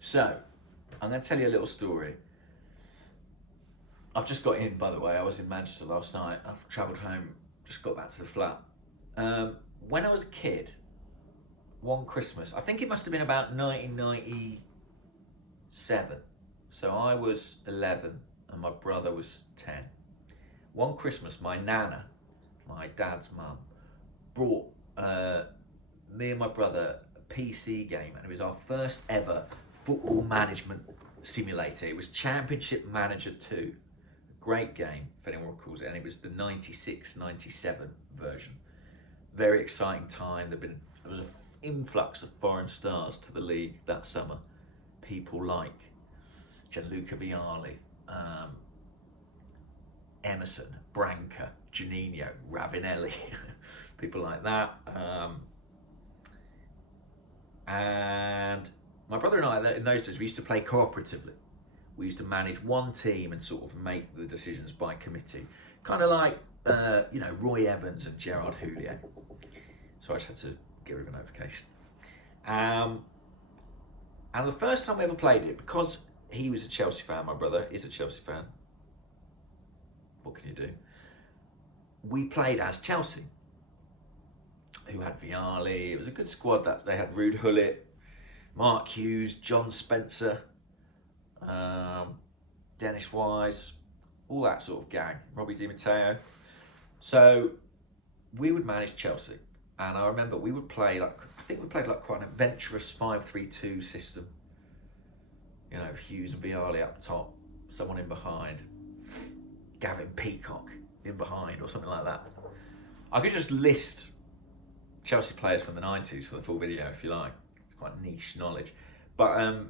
So, I'm going to tell you a little story. I've just got in, by the way. I was in Manchester last night. I've travelled home, just got back to the flat. When I was a kid, one Christmas, I think it must have been about 1997. So I was 11 and my brother was 10. One Christmas, my nana, my dad's mum, brought me and my brother a PC game, and it was our first ever football management simulator. It was Championship Manager 2. Great game, if anyone recalls it, and it was the 96-97 version. Very exciting time. There was an influx of foreign stars to the league that summer. People like Gianluca Vialli, Emerson, Branca, Juninho, Ravinelli, people like that. And my brother and I, in those days, we used to play cooperatively. We used to manage one team and sort of make the decisions by committee. Kind of like, Roy Evans and Gerard Houllier. So I just had to get rid of a notification. And the first time we ever played it, because he was a Chelsea fan, my brother is a Chelsea fan. What can you do? We played as Chelsea, who had Vialli. It was a good squad. That they had Ruud Gullit, Mark Hughes, John Spencer, Dennis Wise, all that sort of gang, Robbie Di Matteo. So we would manage Chelsea, and I remember we would play I think we played quite an adventurous 5-3-2 system. Hughes and Vialli up top, someone in behind, Gavin Peacock in behind, or something like that. I could just list Chelsea players from the 90s for the full video if you like. It's quite niche knowledge. But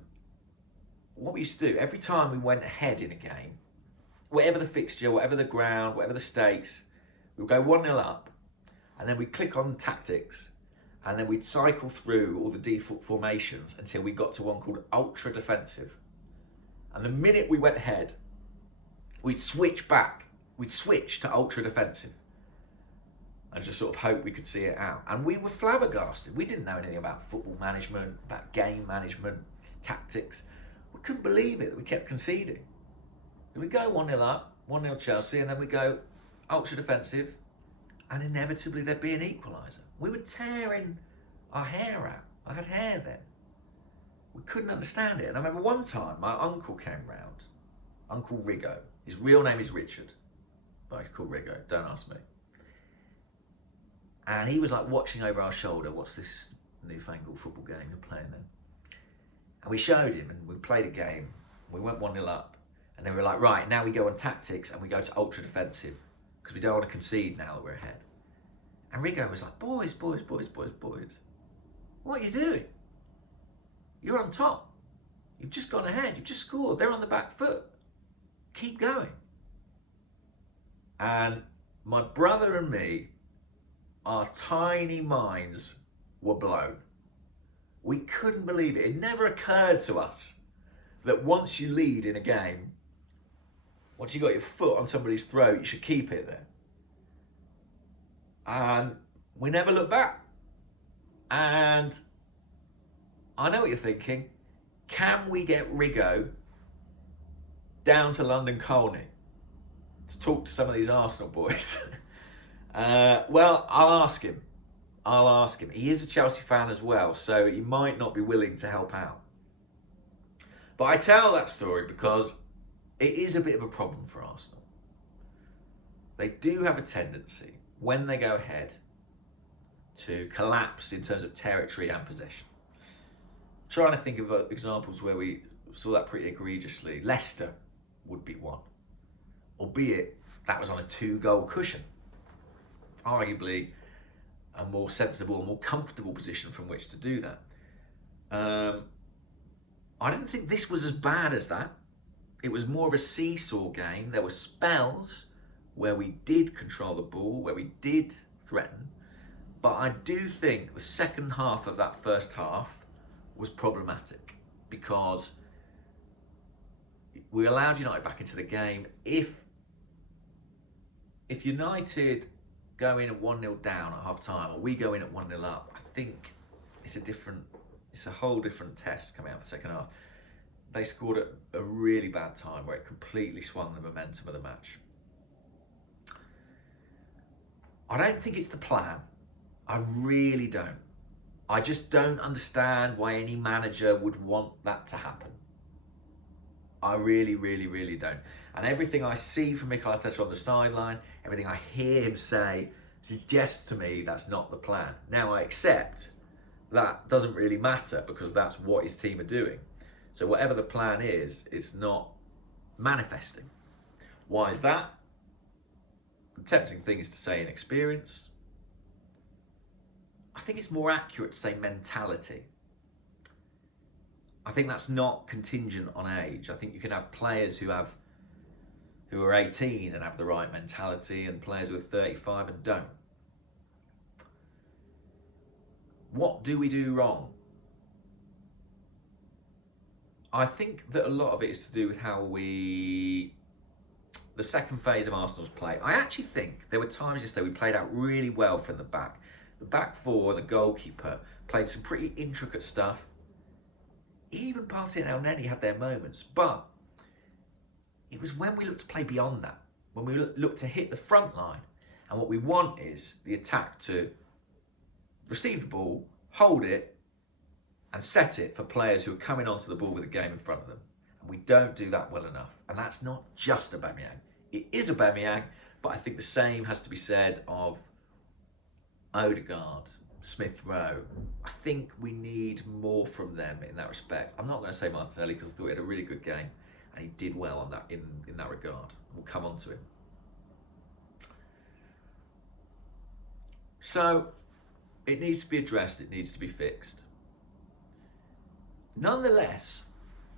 what we used to do, every time we went ahead in a game, whatever the fixture, whatever the ground, whatever the stakes, we would go 1-0 up, and then we'd click on tactics, and then we'd cycle through all the default formations until we got to one called ultra defensive. And the minute we went ahead, we'd switch back. We'd switch to ultra defensive and just sort of hope we could see it out. And we were flabbergasted. We didn't know anything about football management, about game management, tactics. We couldn't believe it that we kept conceding. We'd go 1-0 up, 1-0 Chelsea, and then we'd go ultra defensive, and inevitably there'd be an equaliser. We were tearing our hair out. I had hair then. We couldn't understand it. And I remember one time my uncle came round, Uncle Rigo. His real name is Richard, but he's called Rigo, don't ask me. And he was watching over our shoulder, what's this newfangled football game you're playing then? And we showed him, and we played a game. We went 1-0 up, and then we were like, right, now we go on tactics and we go to ultra defensive, because we don't want to concede now that we're ahead. And Rigo was like, boys, what are you doing? You're on top. You've just gone ahead. You've just scored. They're on the back foot. Keep going. And my brother and me, our tiny minds were blown. We couldn't believe it. It never occurred to us that once you lead in a game, once you got your foot on somebody's throat, you should keep it there. And we never looked back. And I know what you're thinking. Can we get Rigo down to London Colney to talk to some of these Arsenal boys? Well, I'll ask him. He is a Chelsea fan as well, so he might not be willing to help out. But I tell that story because it is a bit of a problem for Arsenal. They do have a tendency, when they go ahead, to collapse in terms of territory and possession. Trying to think of examples where we saw that pretty egregiously. Leicester would be one, albeit that was on a 2-goal cushion. Arguably a more sensible, more comfortable position from which to do that. I didn't think this was as bad as that. It was more of a seesaw game. There were spells where we did control the ball, where we did threaten, but I do think the second half of that first half was problematic because we allowed United back into the game. If United go in at 1-0 down at half time, or we go in at 1-0 up, I think it's a whole different test coming out of the second half. they scored at a really bad time where it completely swung the momentum of the match. I don't think it's the plan. I really don't. I just don't understand why any manager would want that to happen. I really, really, really don't. And everything I see from Mikel Arteta on the sideline, everything I hear him say, suggests to me that's not the plan. Now, I accept that doesn't really matter because that's what his team are doing. So whatever the plan is, it's not manifesting. Why is that? The tempting thing is to say inexperience. I think it's more accurate to say mentality. I think that's not contingent on age. I think you can have players who are 18 and have the right mentality, and players who are 35 and don't. What do we do wrong? I think that a lot of it is to do with how the second phase of Arsenal's play. I actually think there were times yesterday we played out really well from the back. The back four and the goalkeeper played some pretty intricate stuff. Even Partey and El Neni had their moments, but it was when we looked to play beyond that, when we looked to hit the front line. And what we want is the attack to receive the ball, hold it, and set it for players who are coming onto the ball with the game in front of them. And we don't do that well enough. And that's not just Aubameyang. It is Aubameyang, but I think the same has to be said of Odegaard, Smith Rowe. I think we need more from them in that respect. I'm not going to say Martinelli because I thought he had a really good game and he did well on that in that regard. We'll come on to him. So it needs to be addressed, it needs to be fixed. Nonetheless,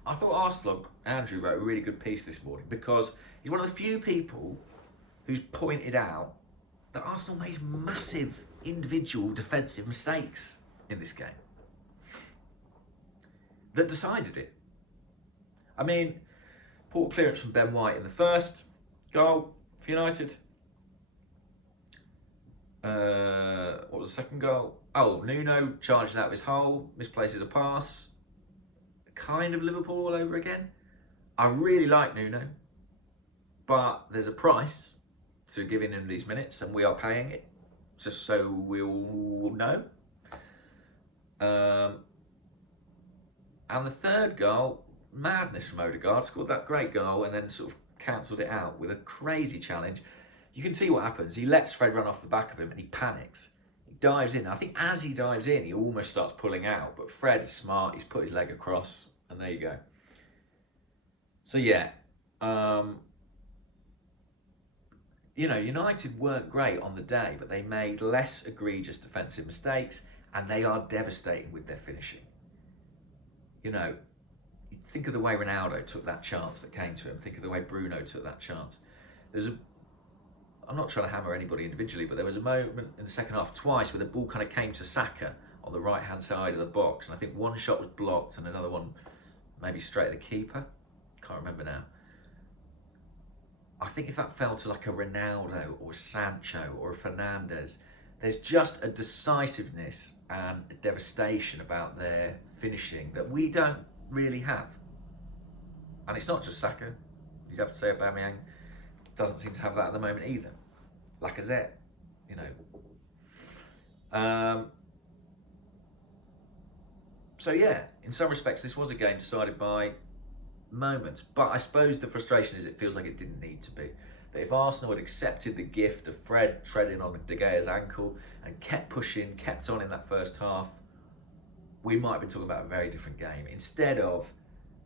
I thought Arsblog, Andrew, wrote a really good piece this morning because he's one of the few people who's pointed out that Arsenal made massive individual defensive mistakes in this game that decided it. I mean, poor clearance from Ben White in the first goal for United. What was the second goal? Oh, Nuno charges out of his hole, misplaces a pass. Kind of Liverpool all over again. I really like Nuno, but there's a price to giving him these minutes, and we are paying it, just so we'll know. And the third goal, madness from Odegaard, scored that great goal and then sort of cancelled it out with a crazy challenge. You can see what happens. He lets Fred run off the back of him and he panics. He dives in. I think as he dives in, he almost starts pulling out, but Fred is smart. He's put his leg across, and there you go. So yeah, you know, United weren't great on the day, but they made less egregious defensive mistakes, and they are devastating with their finishing. You know, think of the way Ronaldo took that chance that came to him. Think of the way Bruno took that chance. I'm not trying to hammer anybody individually, but there was a moment in the second half twice where the ball kind of came to Saka on the right-hand side of the box, and I think one shot was blocked and another one maybe straight at the keeper. Can't remember now. I think if that fell to like a Ronaldo or a Sancho or a Fernandes, there's just a decisiveness and a devastation about their finishing that we don't really have. And it's not just Saka. You'd have to say Aubameyang doesn't seem to have that at the moment either. Lacazette, you know. So yeah, in some respects this was a game decided by moments, but I suppose the frustration is it feels like it didn't need to be. That if Arsenal had accepted the gift of Fred treading on De Gea's ankle and kept pushing, kept on in that first half, we might be talking about a very different game instead of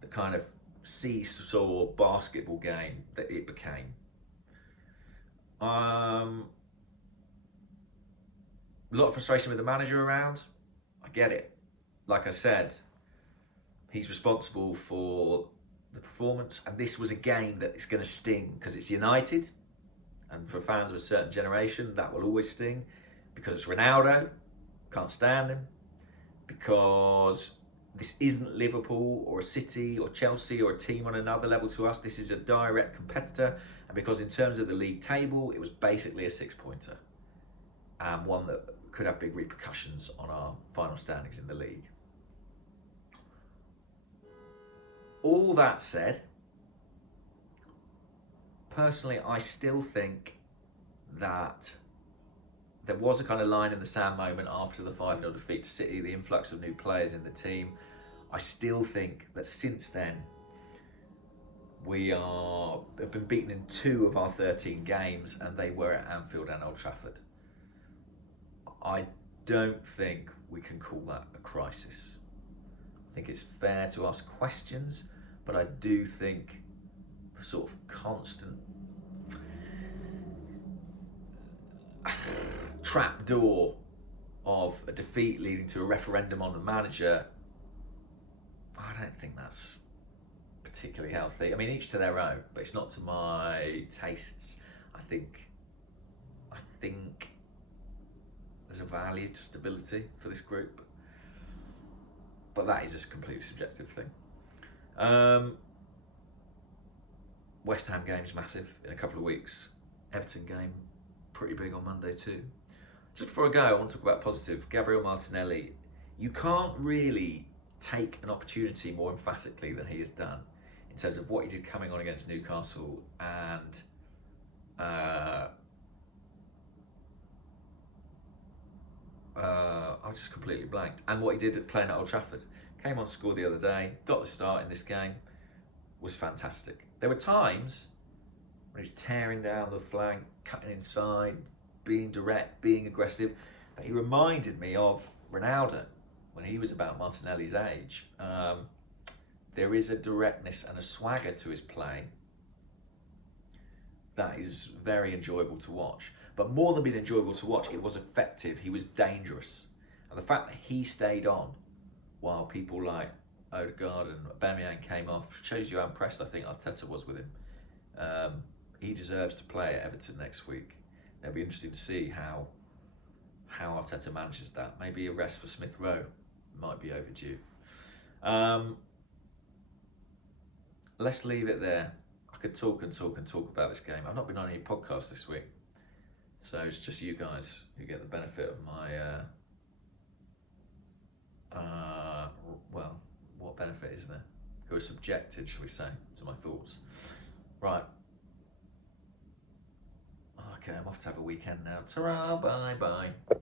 the kind of seesaw basketball game that it became. A lot of frustration with the manager around. I get it. Like I said, he's responsible for the performance, and this was a game that is going to sting because it's United, and for fans of a certain generation that will always sting because it's Ronaldo, can't stand him, because this isn't Liverpool or a City or Chelsea or a team on another level to us. This is a direct competitor, and because in terms of the league table it was basically a 6-pointer, and one that could have big repercussions on our final standings in the league. All that said, personally, I still think that there was a kind of line in the sand moment after the 5-0 defeat to City, the influx of new players in the team. I still think that since then, we have been beaten in 2 of our 13 games, and they were at Anfield and Old Trafford. I don't think we can call that a crisis. I think it's fair to ask questions, but I do think the sort of constant trapdoor of a defeat leading to a referendum on the manager, I don't think that's particularly healthy. I mean, each to their own, but it's not to my tastes. I think there's a value to stability for this group, but that is just a completely subjective thing. West Ham game's massive in a couple of weeks. Everton game pretty big on Monday too. Just before I go, I want to talk about positive. Gabriel Martinelli. You can't really take an opportunity more emphatically than he has done in terms of what he did coming on against Newcastle and I was just completely blanked. And what he did at playing at Old Trafford. Came on, scored the other day, got the start in this game, was fantastic. There were times when he was tearing down the flank, cutting inside, being direct, being aggressive. He reminded me of Ronaldo when he was about Martinelli's age. There is a directness and a swagger to his play that is very enjoyable to watch. But more than being enjoyable to watch, it was effective. He was dangerous. And the fact that he stayed on while people like Odegaard and Aubameyang came off shows you how impressed I think Arteta was with him. He deserves to play at Everton next week. It'll be interesting to see how Arteta manages that. Maybe a rest for Smith Rowe might be overdue. Let's leave it there. I could talk and talk and talk about this game. I've not been on any podcasts this week, so it's just you guys who get the benefit of my well, what benefit is there? Who are subjected, shall we say, to my thoughts. Right. Okay, I'm off to have a weekend now. Ta-ra, bye-bye.